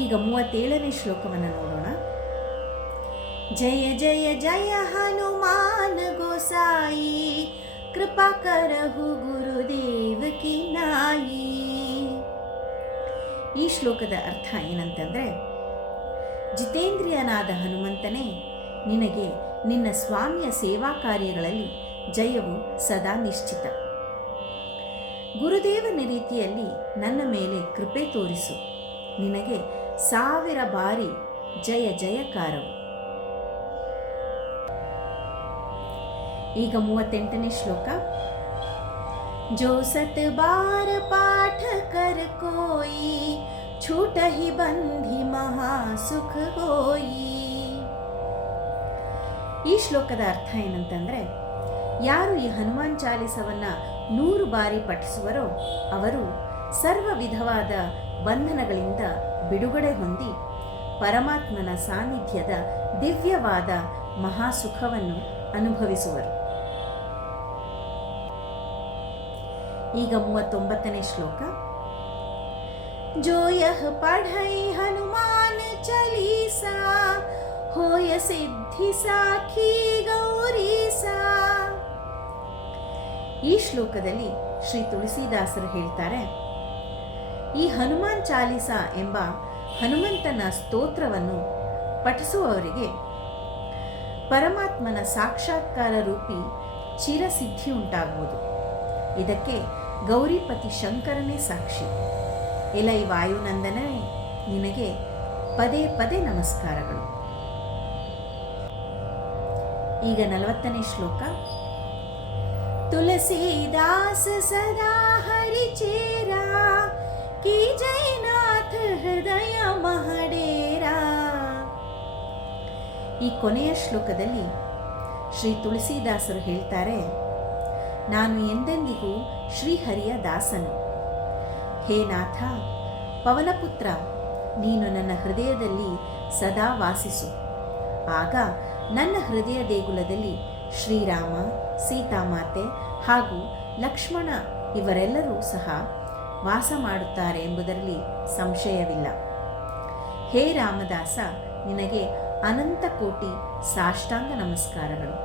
ಈಗ 37ನೇ ಶ್ಲೋಕವನ್ನು ನೋಡೋಣ. ಜಯ ಜಯ ಜಯ ಹನುಮಾನ್ ಗೋಸಾಯಿ, ಕೃಪಾ ಕರಹು ಗುರುದೇವ್ ಕಿ ನಾಯಿ. ಈ ಶ್ಲೋಕದ ಅರ್ಥ ಏನಂತಂದರೆ, ಜಿತೇಂದ್ರಿಯನಾದ ಹನುಮಂತನೇ, ನಿನಗೆ ನಿನ್ನ ಸ್ವಾಮಿಯ ಸೇವಾ ಕಾರ್ಯಗಳಲ್ಲಿ ಜಯವು ಸದಾ ನಿಶ್ಚಿತ. ಗುರುದೇವನ ರೀತಿಯಲ್ಲಿ ನನ್ನ ಮೇಲೆ ಕೃಪೆ ತೋರಿಸು. ನಿನಗೆ 1000 ಬಾರಿ ಜಯ ಜಯಕಾರವು. ಈಗ 38ನೇ ಶ್ಲೋಕ. ಜೋ ಸತ್ ಬಾರ ಪಾಠ ಕರ್ ಕೋಯಿ, छूट ही बंधी महा सुख होई. ಈ ಶ್ಲೋಕದ ಅರ್ಥ ಏನಂತಂದರೆ, ಯಾರು ಈ ಹನುಮಾನ್ ಚಾಲಿಸವನ್ನು 100 ಬಾರಿ ಪಠಿಸುವರೋ ಅವರು ಸರ್ವ ವಿಧವಾದ ಬಂಧನಗಳಿಂದ ಬಿಡುಗಡೆ ಹೊಂದಿ ಪರಮಾತ್ಮನ ಸಾನ್ನಿಧ್ಯದ ದಿವ್ಯವಾದ ಮಹಾಸುಖವನ್ನು ಅನುಭವಿಸುವರು. ಈಗ 39ನೇ ಶ್ಲೋಕ. जो यह पढ़ई हनुमान चालीसा, होय सिद्धि साखी ಗೌರೀಸಾ. ಈ ಶ್ಲೋಕದಲ್ಲಿ ಶ್ರೀ ತುಳಸಿದಾಸರು ಹೇಳ್ತಾರೆ, ಈ ಹನುಮಾನ್ ಚಾಲಿಸ ಎಂಬ ಹನುಮಂತನ ಸ್ತೋತ್ರವನ್ನು ಪಠಿಸುವವರಿಗೆ ಪರಮಾತ್ಮನ ಸಾಕ್ಷಾತ್ಕಾರ ರೂಪಿ ಚಿರಸಿದ್ಧಿ ಉಂಟಾಗುವುದು. ಇದಕ್ಕೆ ಗೌರಿಪತಿ ಶಂಕರನೇ ಸಾಕ್ಷಿ. ಎಲೈ ವಾಯುನಂದನೇ, ನಿನಗೆ ಪದೇ ಪದೇ ನಮಸ್ಕಾರಗಳು. ಈಗ 40ನೇ ಶ್ಲೋಕ. ತುಳಸಿದಾಸ ಸದಾ ಹರಿಚೇರಾ, ಕಿ ಜಯನಾಥ ಹೃದಯ ಮಹಡೇರಾ. ಈ ಕೊನೆಯ ಶ್ಲೋಕದಲ್ಲಿ ಶ್ರೀ ತುಳಸಿದಾಸರು ಹೇಳ್ತಾರೆ, ನಾನು ಎಂದೆಂದಿಗೂ ಶ್ರೀಹರಿಯ ದಾಸನು. ಹೇ ನಾಥ ಪವನಪುತ್ರ, ನೀನು ನನ್ನ ಹೃದಯದಲ್ಲಿ ಸದಾ ವಾಸಿಸು. ಆಗ ನನ್ನ ಹೃದಯ ದೇಗುಲದಲ್ಲಿ ಶ್ರೀರಾಮ, ಸೀತಾಮಾತೆ ಹಾಗೂ ಲಕ್ಷ್ಮಣ ಇವರೆಲ್ಲರೂ ಸಹ ವಾಸ ಮಾಡುತ್ತಾರೆ ಎಂಬುದರಲ್ಲಿ ಸಂಶಯವಿಲ್ಲ. ಹೇ ರಾಮದಾಸ, ನಿನಗೆ ಅನಂತ ಕೋಟಿ ಸಾಷ್ಟಾಂಗ ನಮಸ್ಕಾರಗಳು.